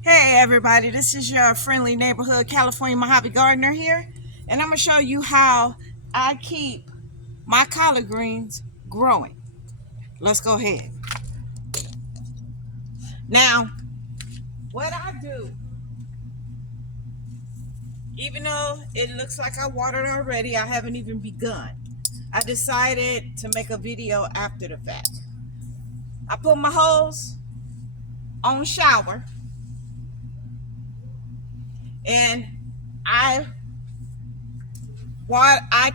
Hey everybody, this is your friendly neighborhood California Mojave gardener here, and I'm going to show you how I keep my collard greens growing. Let's go ahead. Now, what I do, even though it looks like I watered already, I haven't even begun. I decided to make a video after the fact. I put my hose on shower and I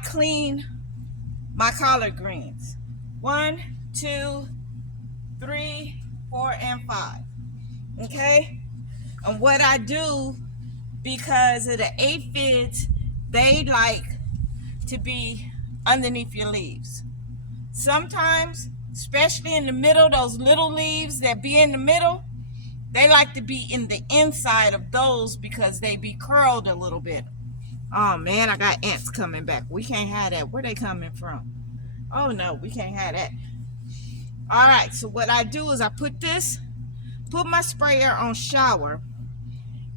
clean my collard greens. 1, 2, 3, 4, and 5. Okay? And what I do, because of the aphids, they like to be underneath your leaves. Sometimes, especially in the middle, those little leaves that be in the middle, they like to be in the inside of those because they be curled a little bit. Oh man, I got ants coming back. We can't have that. Where they coming from? Oh no, we can't have that. All right, so what I do is I put my sprayer on shower,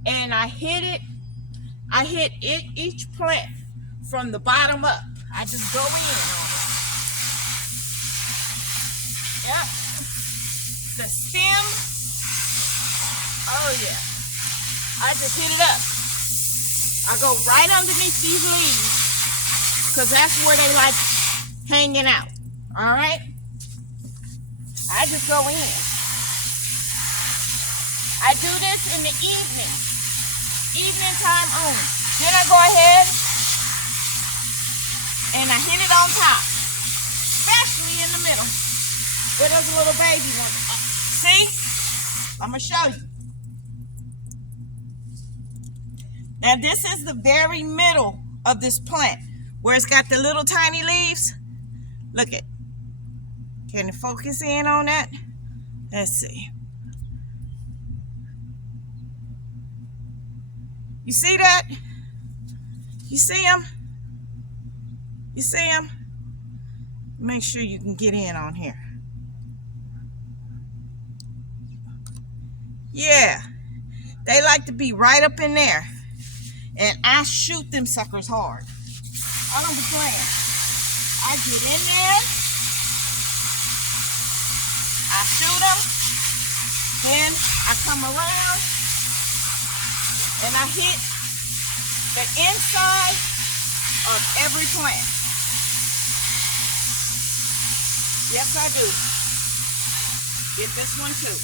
and I hit each plant from the bottom up. I just go in on it. Yep. The stem, oh yeah. I just hit it up. I go right underneath these leaves because that's where they like hanging out. All right. I just go in. I do this in the evening time only. Then I go ahead and I hit it on top, especially in the middle where those little baby ones. See? I'm gonna show you. Now this is the very middle of this plant where it's got the little tiny leaves. Look it. Can you focus in on that? Let's see. You see that? You see them? You see them? Make sure you can get in on here. Yeah, they like to be right up in there. And I shoot them suckers hard. I don't be playing. I get in there. I shoot them. Then I come around and I hit the inside of every plant. Yes, I do. Get this one too.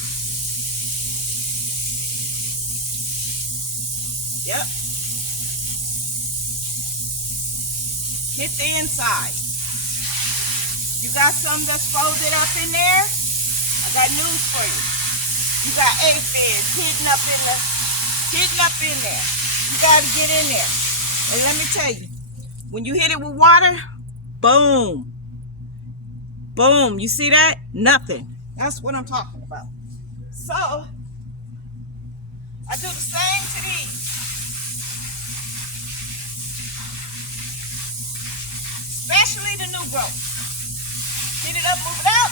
Yep. Hit the inside. You got some that's folded up in there? I got news for you. You got aphids hidden up in there. You got to get in there. And let me tell you, when you hit it with water, boom. Boom. You see that? Nothing. That's what I'm talking about. So, I do the same to these. Especially the new growth. Hit it up, move it out.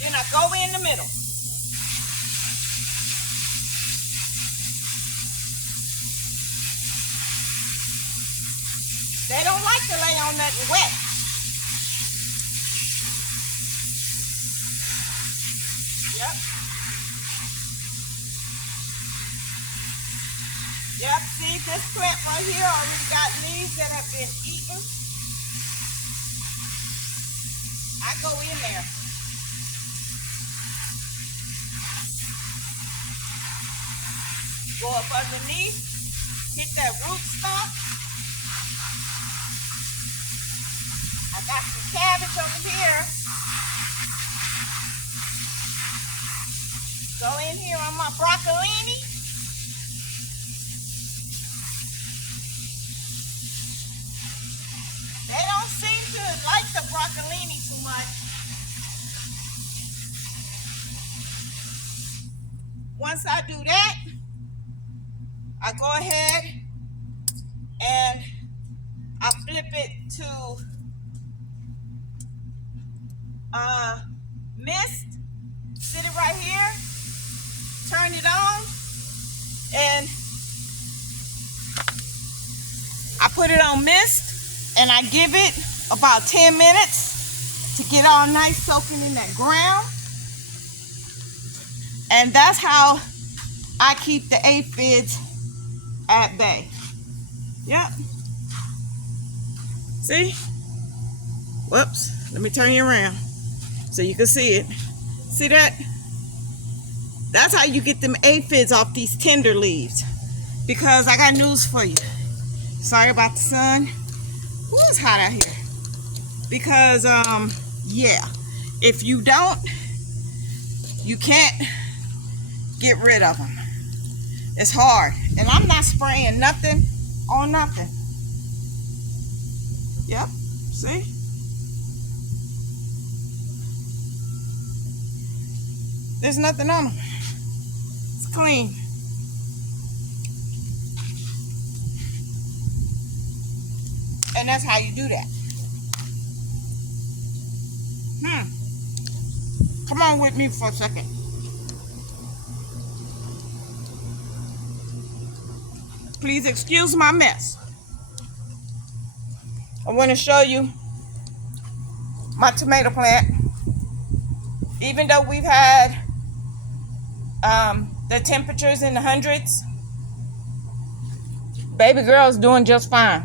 Then I go in the middle. They don't like to lay on nothing wet. Yep. Yep, see this plant right here already got leaves that have been eaten. I go in there. Go up underneath, hit that root stock. I got some cabbage over here. Go in here on my broccolini. They don't seem to like the broccolini too much. Once I do that, I go ahead and I flip it to mist. Sit it right here. put it on mist and I give it about 10 minutes to get all nice soaking in that ground. And that's how I keep the aphids at bay. Yep. See? Whoops. Let me turn you around so you can see it. See that? That's how you get them aphids off these tender leaves. Because I got news for you. Sorry about the sun. Ooh, it's hot out here. Because, yeah. If you don't, you can't get rid of them. It's hard. And I'm not spraying nothing on nothing. Yep. See? There's nothing on them. It's clean. And that's how you do that. Come on with me for a second. Please excuse my mess. I want to show you my tomato plant. Even though we've had the temperatures in the hundreds, baby girl is doing just fine.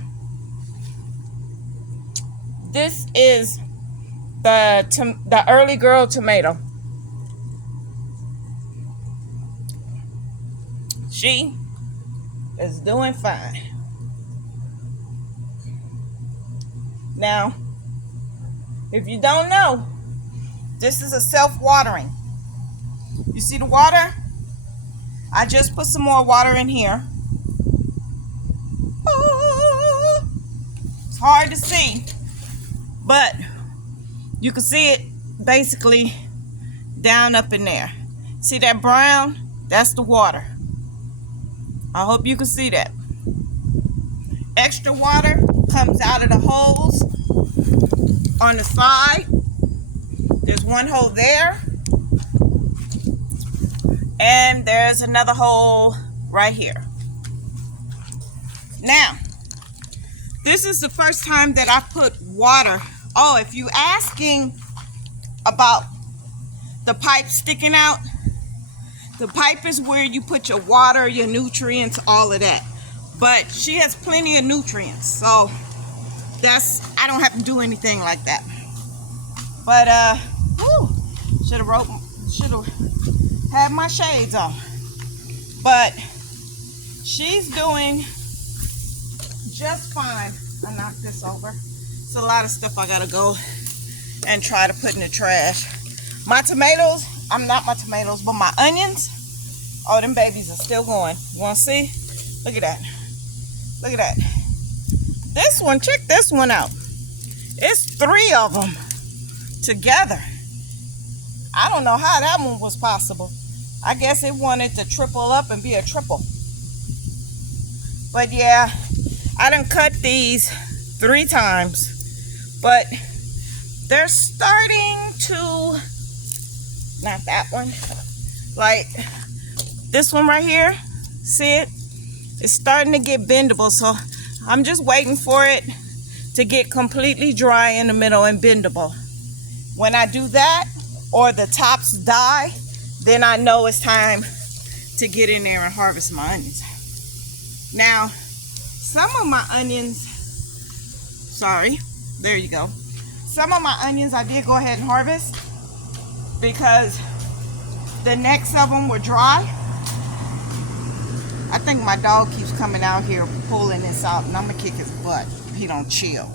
This is the early girl tomato. She is doing fine. Now, if you don't know, this is a self-watering. You see the water? I just put some more water in here. It's hard to see, but you can see it basically down up in there. See that brown? That's the water. I hope you can see that. Extra water comes out of the holes on the side. There's one hole there. And there's another hole right here. Now, this is the first time that I put water. Oh, if you asking about the pipe sticking out, the pipe is where you put your water, your nutrients, all of that. But she has plenty of nutrients, so I don't have to do anything like that. But should have had my shades on. But she's doing just fine. I knocked this over. It's a lot of stuff I gotta go and try to put in the trash. My tomatoes, not my tomatoes, but my onions. Oh, them babies are still going. You wanna see? Look at that. Look at that. This one, check this one out. It's 3 of them together. I don't know how that one was possible. I guess it wanted to triple up and be a triple. But yeah, I done cut these 3 times. But they're starting to, not that one, like this one right here, see it? It's starting to get bendable, so I'm just waiting for it to get completely dry in the middle and bendable. When I do that, or the tops die, then I know it's time to get in there and harvest my onions. Now, some of my onions, sorry, there you go. Some of my onions I did go ahead and harvest because the necks of them were dry. I think my dog keeps coming out here pulling this out, and I'm gonna kick his butt if he don't chill.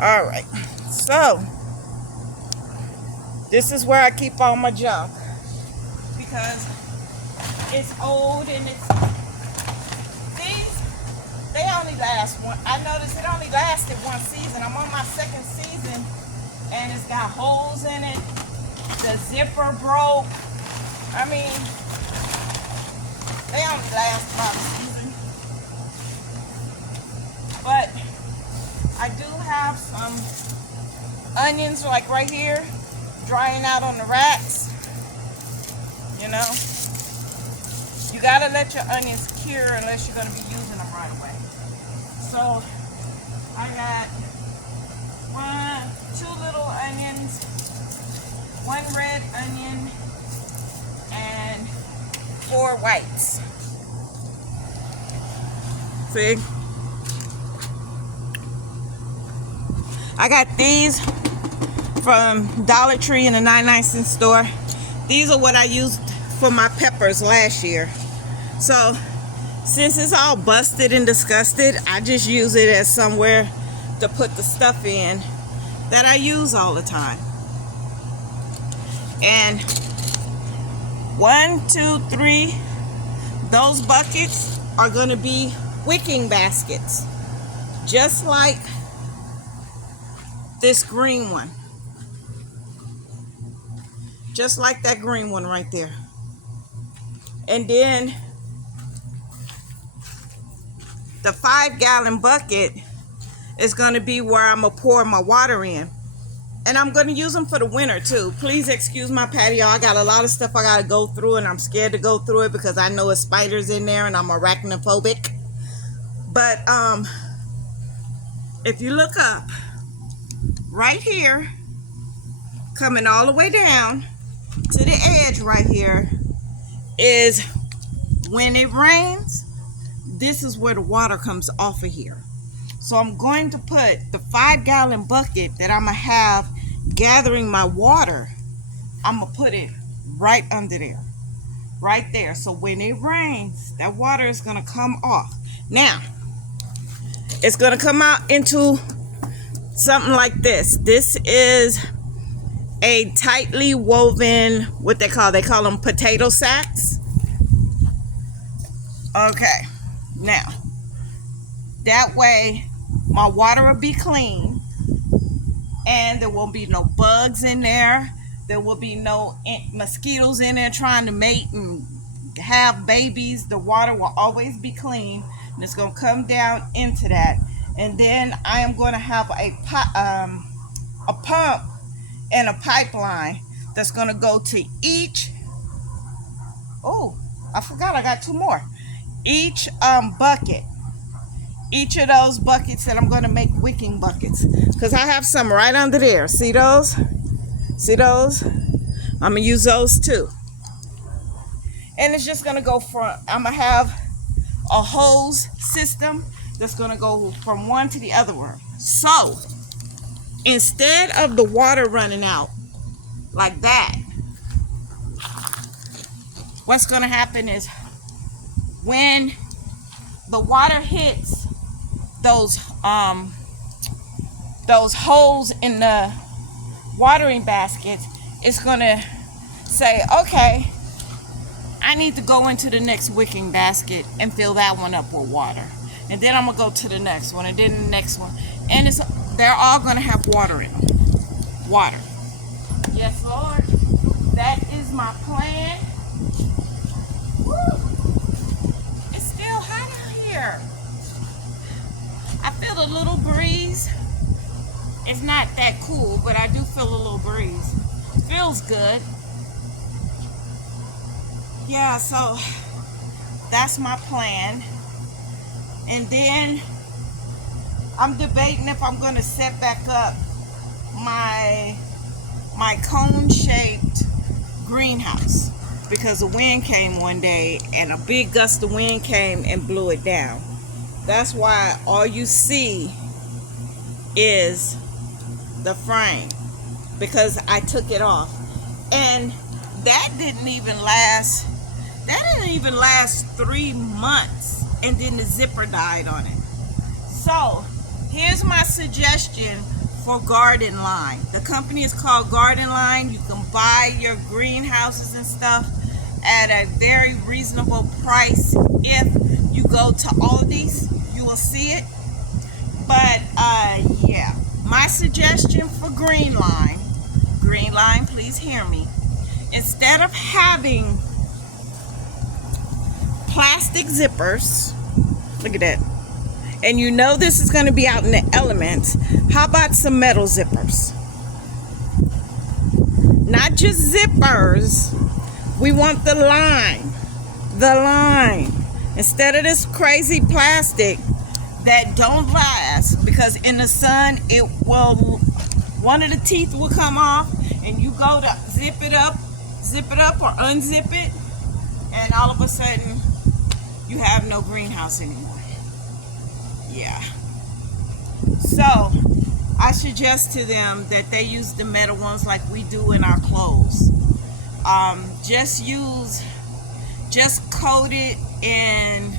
All right, so this is where I keep all my junk because it's old and they only last one. I noticed it only lasted one season. I'm on my 2nd season and it's got holes in it. The zipper broke. I mean, they only last about a season. But I do have some onions like right here, drying out on the racks. You know, you gotta let your onions cure unless you're gonna be using them right away. So I got 2 little onions, 1 red onion, and 4 whites. See? I got these from Dollar Tree in the 99-cent store. These are what I used for my peppers last year. So since it's all busted and disgusted, I just use it as somewhere to put the stuff in that I use all the time. And 1, 2, 3, those buckets are going to be wicking baskets, just like this green one, just like that green one right there. And then the 5-gallon bucket is going to be where I'm going to pour my water in. And I'm going to use them for the winter too. Please excuse my patio. I got a lot of stuff I got to go through, and I'm scared to go through it because I know it's spiders in there and I'm arachnophobic. But if you look up right here, coming all the way down to the edge right here, is when it rains, this is where the water comes off of here. So I'm going to put the 5-gallon bucket that I'm going to have gathering my water, I'm going to put it right under there, right there. So when it rains, that water is going to come off. Now, it's going to come out into something like this. This is a tightly woven, what they call them potato sacks. Okay, now that way my water will be clean and there won't be no bugs in there. There will be no mosquitoes in there trying to mate and have babies. The water will always be clean, and it's going to come down into that. And then I am going to have a pump and a pipeline that's going to go to each, oh, I forgot I got 2 more. Each bucket. Each of those buckets that I'm going to make wicking buckets. Because I have some right under there. See those? See those? I'm going to use those too. And it's just going to go from, I'm going to have a hose system that's going to go from one to the other one. So, instead of the water running out like that, what's going to happen is when the water hits those holes in the watering baskets, it's going to say, okay, I need to go into the next wicking basket and fill that one up with water. And then I'm going to go to the next one, and then the next one. And they're all going to have water in them. Water. Yes, Lord. That is my plan. Woo. It's still hot out here. I feel a little breeze. It's not that cool, but I do feel a little breeze. Feels good. Yeah, so that's my plan. And then I'm debating if I'm going to set back up my cone-shaped greenhouse, because the wind came one day and a big gust of wind came and blew it down. That's why all you see is the frame, because I took it off. And that didn't even last 3 months, and then the zipper died on it. So here's my suggestion for Garden Line. The company is called Garden Line. You can buy your greenhouses and stuff at a very reasonable price. If you go to Aldi's, you will see it. But yeah, my suggestion for Green Line, please hear me. Instead of having plastic zippers, look at that, and you know this is going to be out in the elements, how about some metal zippers? Not just zippers, we want the line. Instead of this crazy plastic, that don't last, because in the sun it will, one of the teeth will come off, and you go to zip it up or unzip it, and all of a sudden you have no greenhouse anymore. Yeah. So I suggest to them that they use the metal ones like we do in our clothes. Just coat it in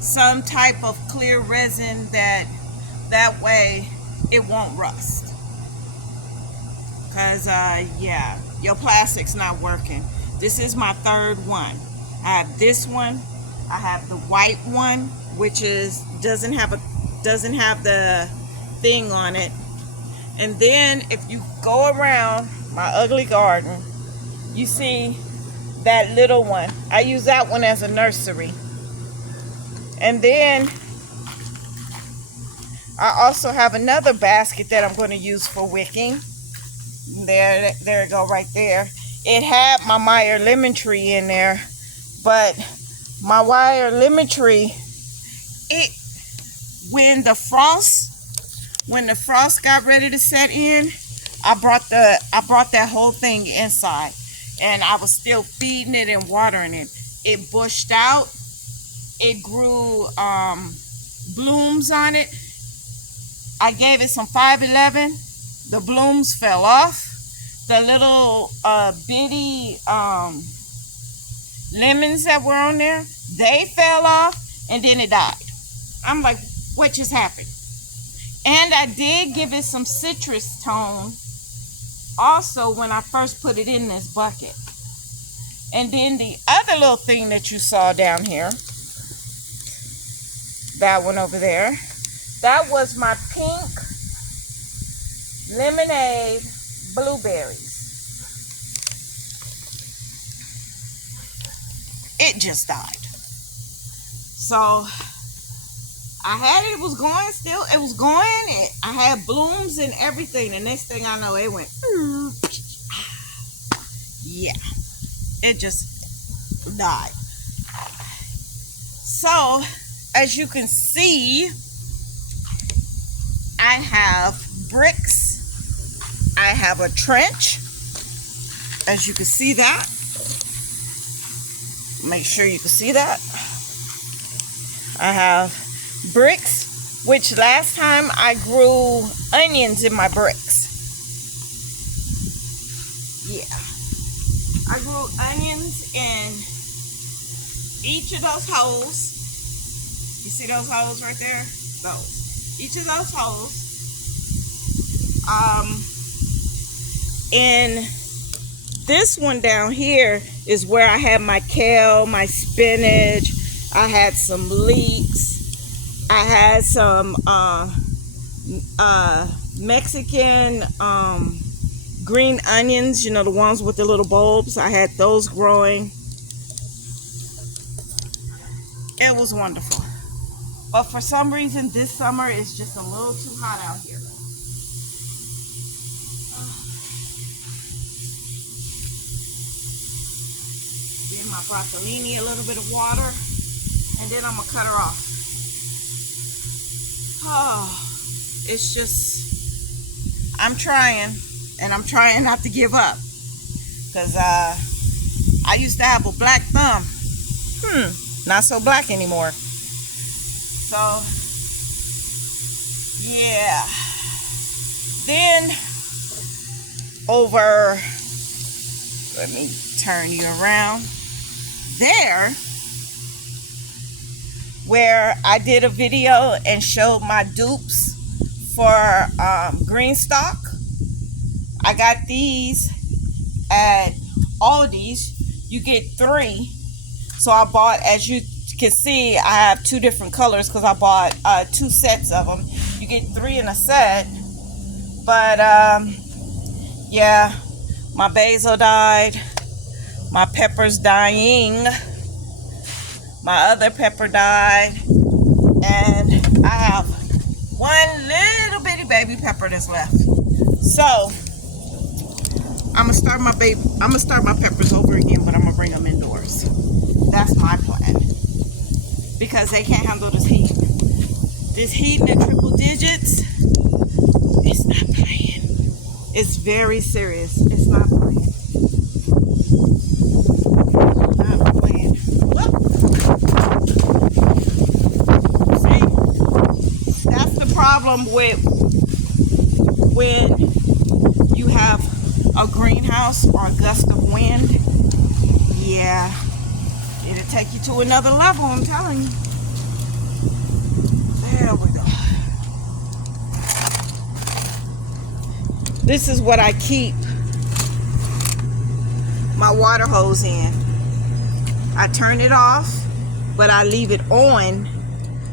some type of clear resin that way it won't rust. Because yeah, your plastic's not working. This is my third one. I have this one, I have the white one, which is doesn't have the thing on it. And then if you go around my ugly garden, you see that little one. I use that one as a nursery. And then I also have another basket that I'm going to use for wicking. There it go right there. It had my Meyer lemon tree in there, but my Meyer lemon tree, when the frost got ready to set in, I brought that whole thing inside, and I was still feeding it and watering it. It bushed out. It grew blooms on it. I gave it some 511. The blooms fell off. The little bitty lemons that were on there, they fell off, and then it died. I'm like, what just happened? And I did give it some citrus tone also when I first put it in this bucket. And then the other little thing that you saw down here, that one over there, that was my pink lemonade blueberries. It just died. So I had it was going still. It was going. I had blooms and everything. The next thing I know, it went. Yeah. It just died. So, as you can see, I have bricks. I have a trench. As you can see that. Make sure you can see that. I have bricks, which last time I grew onions in my bricks. Yeah. I grew onions in each of those holes. You see those holes right there? Those. Each of those holes. In this one down here is where I had my kale, my spinach. I had some leeks. I had some Mexican green onions, you know, the ones with the little bulbs. I had those growing. It was wonderful. But for some reason, this summer is just a little too hot out here. Give my broccolini a little bit of water, and then I'm going to cut her off. Oh, it's just, I'm trying, and I'm trying not to give up, because I used to have a black thumb. Not so black anymore. So, yeah. Then, over, let me turn you around, there, where I did a video and showed my dupes for green stock. I got these at Aldi's. You get 3. So I bought, as you can see, I have 2 different colors because I bought 2 sets of them. You get 3 in a set. But yeah, my basil died. My pepper's dying. My other pepper died. And I have one little bitty baby pepper that's left. So I'm gonna start my peppers over again, but I'm gonna bring them indoors. That's my plan, because they can't handle this heat. This heating at triple digits, it's not playing. It's very serious. It's not playing. Not playing. Whoop. See, that's the problem with when you have a greenhouse or a gust of wind. Yeah, it'll take you to another level, I'm telling you. There we go. This is what I keep my water hose in. I turn it off, but I leave it on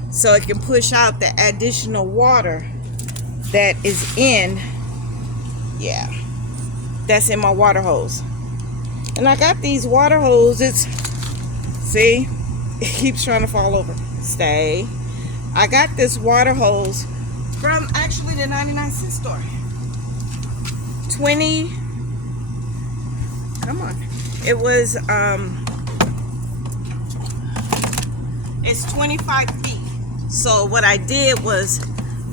so it can push out the additional water that is in, yeah, that's in my water hose. And I got these water hoses. See, it keeps trying to fall over. Stay. I got this water hose from actually the 99-cent store. 20, come on. It was, it's 25 feet. So what I did was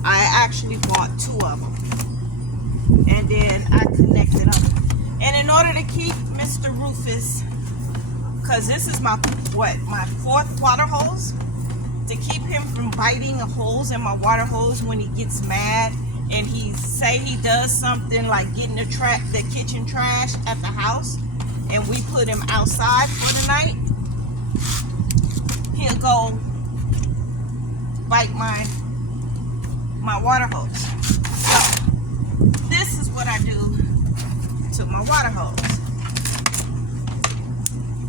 I actually bought 2 of them. And then I connected them. And in order to keep Mr. Rufus, because this is my 4th water hose, to keep him from biting a holes in my water hose when he gets mad and he does something like getting the kitchen trash at the house, and we put him outside for the night, he'll go bite my water hose. So this is what I do to my water hose.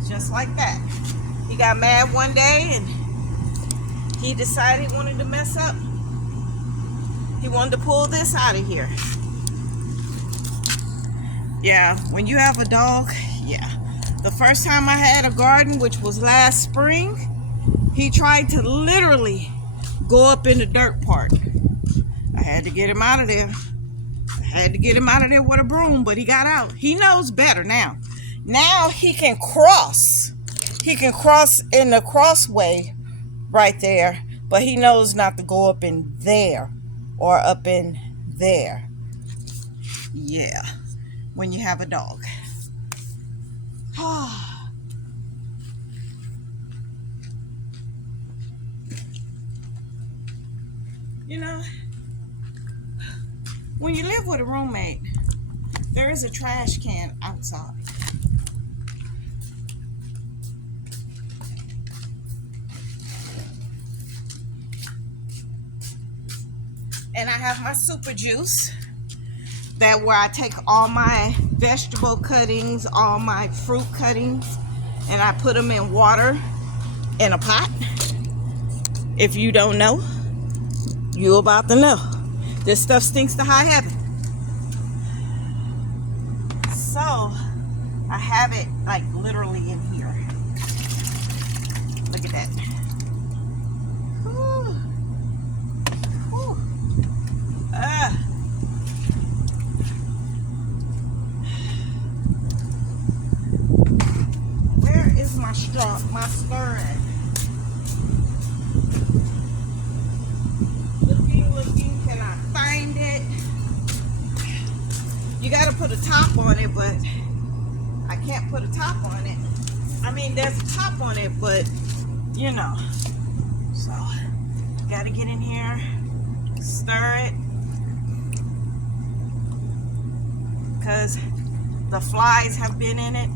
Just like that. He got mad one day and he decided he wanted to mess up. He wanted to pull this out of here. Yeah, when you have a dog, yeah. The first time I had a garden, which was last spring, he tried to literally go up in the dirt part. I had to get him out of there. I had to get him out of there with a broom, but he got out. He knows better now. Now he can cross. He can cross in the crossway right there, but he knows not to go up in there or up in there. Yeah, when you have a dog. You know, when you live with a roommate, there is a trash can outside. And I have my super juice, that where I take all my vegetable cuttings, all my fruit cuttings, and I put them in water in a pot. If you don't know, you about to know. This stuff stinks to high heaven. So I have it like literally in here. Look at that. Whew. Whew. Where is my straw? My stirring. Looking, can I find it? You gotta put a top on it, but I can't put a top on it. I mean, there's a top on it, but you know. So, gotta get in here, stir it, because the flies have been in it,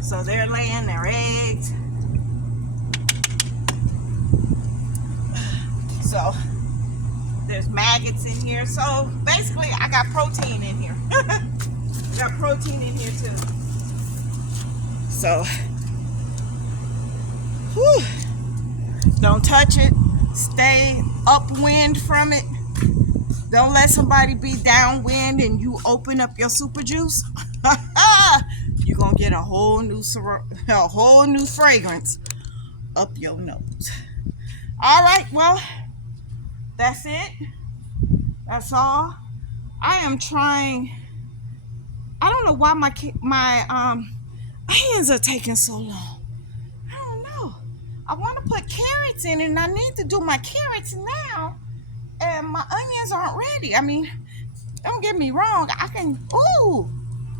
so they're laying their eggs. So there's maggots in here. So basically I got protein in here. I got protein in here too. So whew, don't touch it. Stay upwind from it. Don't let somebody be downwind and you open up your super juice. You're gonna get a whole new fragrance up your nose. All right, well, that's it. That's all. I am trying. I don't know why my hands are taking so long. I don't know. I want to put carrots in it, and I need to do my carrots now, and my onions aren't ready. I mean, don't get me wrong. I can, ooh,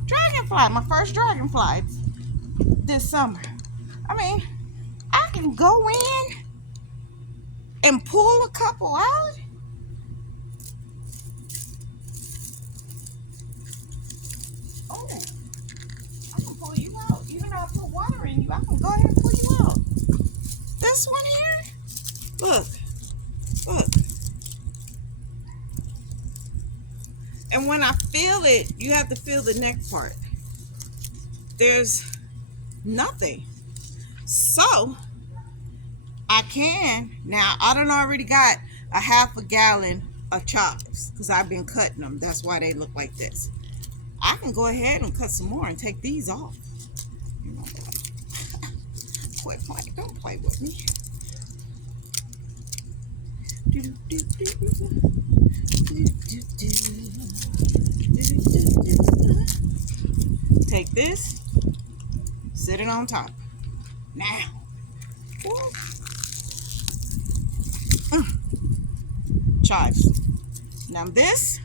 dragonfly, my first dragonfly this summer. I mean, I can go in and pull a couple out. Oh, I can pull you out. Even though I put water in you, I can go ahead and pull you out. This one here, look, look. And when I feel it, you have to feel the neck part. There's nothing. So I can, now I done already got a half a gallon of chives because I've been cutting them. That's why they look like this. I can go ahead and cut some more and take these off. You know what? Quit playing. Don't play with me. Take this, sit it on top. Now, chives. Now this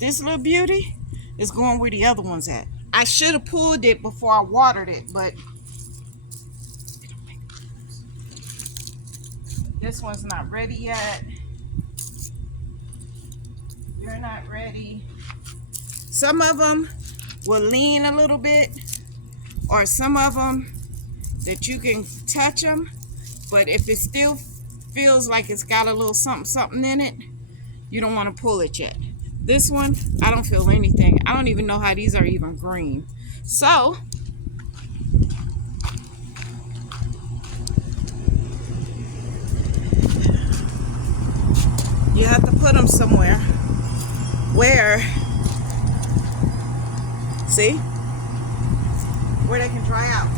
little beauty is going where the other one's at. I should have pulled it before I watered it, but this one's not ready yet. You're not ready. Some of them will lean a little bit, or some of them that you can touch them, but if it still feels like it's got a little something in it, you don't want to pull it yet. This one, I don't feel anything. I don't even know how these are even green. So you have to put them somewhere where, see, where they can dry out.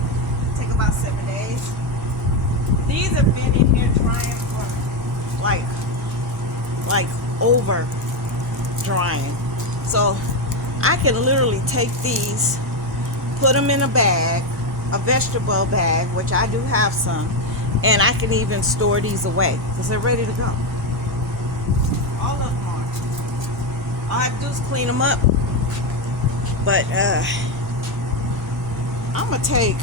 Take about 7 days. These have been in here drying for like over drying. So I can literally take these, put them in a bag, a vegetable bag, which I do have some, and I can even store these away because they're ready to go. All of them are. All I have to do is clean them up. But I'm gonna take,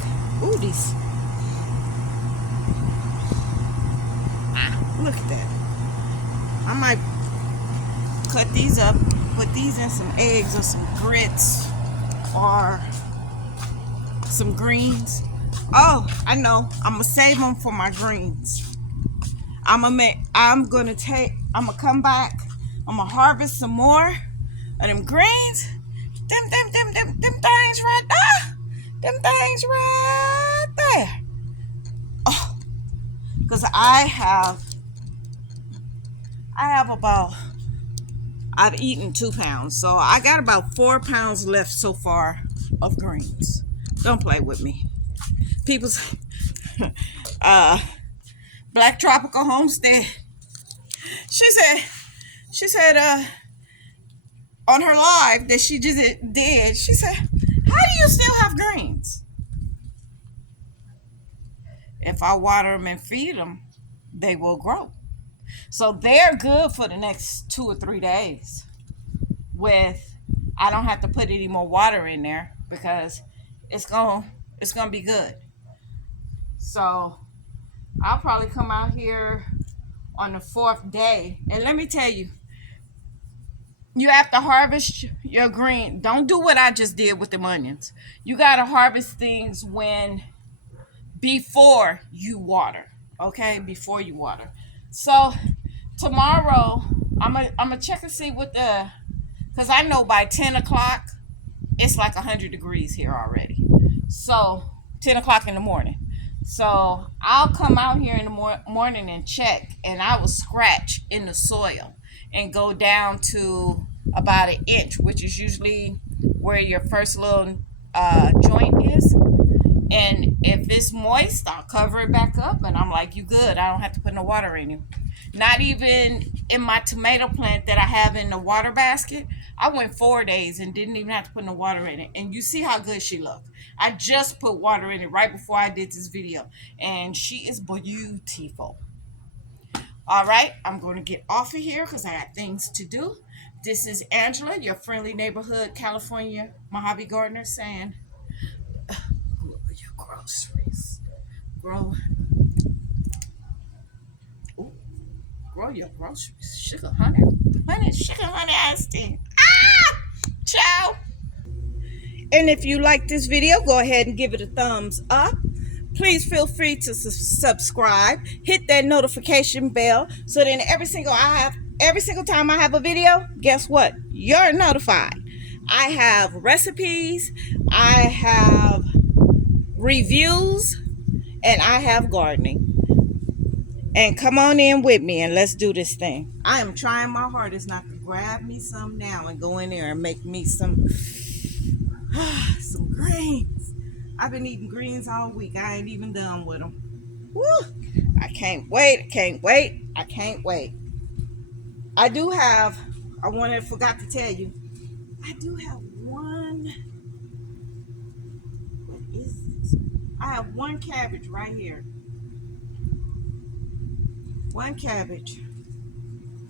ooh, these. Look at that. I might cut these up, put these in some eggs or some grits or some greens. Oh, I know. I'm gonna save them for my greens. I'm gonna come back. I'm gonna harvest some more of them greens. Them things right there. Them things right there. Oh, because I have about, I've eaten 2 pounds, so I got about 4 pounds left so far of greens. Don't play with me. People's Black Tropical Homestead. She said on her live that she just did, she said, how do you still have greens? If I water them and feed them, they will grow. So they're good for the next 2 or 3 days. I don't have to put any more water in there because it's gonna be good. So I'll probably come out here on the 4th day. And let me tell you, you have to harvest your green. Don't do what I just did with the onions. You got to harvest things before you water. Okay? Before you water. So tomorrow, I'm gonna check and see what because I know by 10 o'clock, it's like 100 degrees here already. So 10 o'clock in the morning. So I'll come out here in the morning and check, and I will scratch in the soil and go down to about 1 inch, which is usually where your first little joint is. And if it's moist, I'll cover it back up, and I'm like, you good. I don't have to put no water in it. Not even in my tomato plant that I have in the water basket. I went 4 days and didn't even have to put no water in it. And you see how good she looked. I just put water in it right before I did this video. And she is beautiful. All right, I'm going to get off of here because I got things to do. This is Angela, your friendly neighborhood California Mojave gardener, saying, grow your groceries. Grow, ooh, grow your groceries. Sugar, honey, sugar, honey, iced tea. Ah! Ciao. And if you like this video, go ahead and give it a thumbs up. Please feel free to subscribe. Hit that notification bell so then every single time I have a video, guess what? You're notified. I have recipes, I have reviews, and I have gardening. And come on in with me and let's do this thing. I am trying my hardest not to grab me some now and go in there and make me some greens. I've been eating greens all week. I ain't even done with them. Woo! I can't wait. I can't wait. I can't wait. I forgot to tell you, I do have one. What is this? I have one cabbage right here. One cabbage.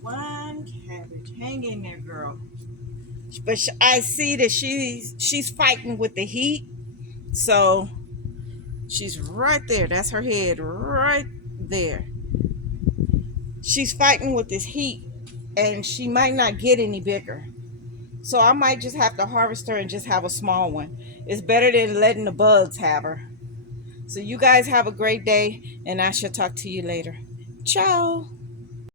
One cabbage. Hang in there, girl. But I see that she's fighting with the heat. So she's right there. That's her head right there. She's fighting with this heat and she might not get any bigger. So I might just have to harvest her and just have a small one. It's better than letting the bugs have her. So you guys have a great day and I shall talk to you later. Ciao.